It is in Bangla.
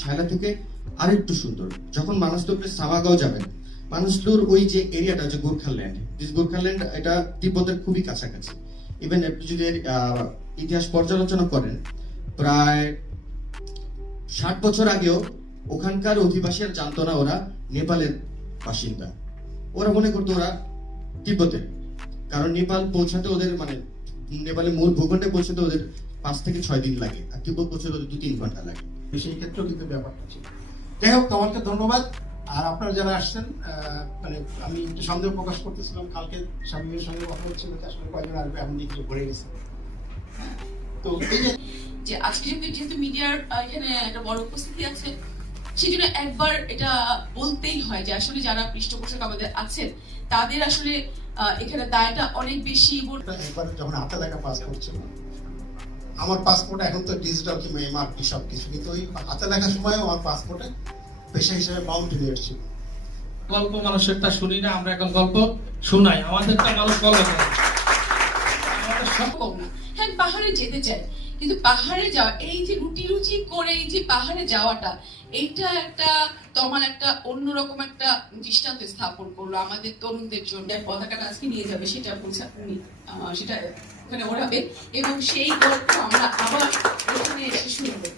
শায়লা থেকে আরেকটু সুন্দর। যখন মানাসলুর সামাগাঁও যাবেন, মানাসলুর ওই যে এরিয়াটা যে গোর্খাল্যান্ড, গোর্খাল্যান্ড এটা তিব্বতের খুবই কাছাকাছি। ইভেন আপনি যদি ইতিহাস পর্যালোচনা করেন, প্রায় 60 বছর আগেও ওখানকার অধিবাসীরা জানতো না ওরা নেপালের বাসিন্দা। ওরা মনে করতো ওরা তিব্বতের, কারণ নেপাল পৌঁছাতে ওদের নেপালের মূল ভূখণ্ডে পৌঁছাতে ওদের 5 থেকে 6 দিন লাগে, আর তিব্বত পৌঁছাতে ওদের 2-3 ঘন্টা লাগে। সেই ক্ষেত্রেও কিন্তু ব্যাপারটা ছিল। যাই হোক, তোমাকে ধন্যবাদ। আর আপনারা যারা আসছেন, আমি একটু সন্দেহ প্রকাশ করতেছিলাম, কালকে স্বামীর সঙ্গে কথা হচ্ছিল আসলে কয়জন আসবে, এমন দিকে ভরে গেছে। তো এই যে আজকে যেহেতু মিডিয়ার এখানে একটা বড় উপস্থিতি আছে, সেই জন্য একবার এটা বলতেই হয় যে আসলে যারা পৃষ্ঠপোষক আমাদের আছেন তাদের আসলে এখানে দায়টা অনেক বেশি। একবার যখন হাতে লেখা পাসপোর্ট ছিল, আমার পাসপোর্ট এখন তো ডিজিটাল কিংবা এমআরপি সবকিছু, কিন্তু ওই হাতে লেখার সময় আমার পাসপোর্টে পেশা হিসেবে মাউন্টেনিয়ার ছিল। গল্প মানুষেরটা শুনি না, আমরা এখন গল্প শোনাই, আমাদেরটা মানুষ গল্প করে। আমাদের সম্ভব না। হ্যাঁ, পাহাড়ে যেতে চাই, কিন্তু পাহাড়ে যাওয়া, এই যে রুটি করে এই যে পাহাড়ে যাওয়াটা, এইটা একটা তোমার একটা অন্যরকম একটা দৃষ্টান্ত স্থাপন করলো আমাদের তরুণদের জন্য। পতাকাটা আজকে নিয়ে যাবে, সেটা বলছে উনি, সেটা ওখানে ওড়াবে, এবং সেই গল্প আমরা আবার এখানে এসে শুনবো।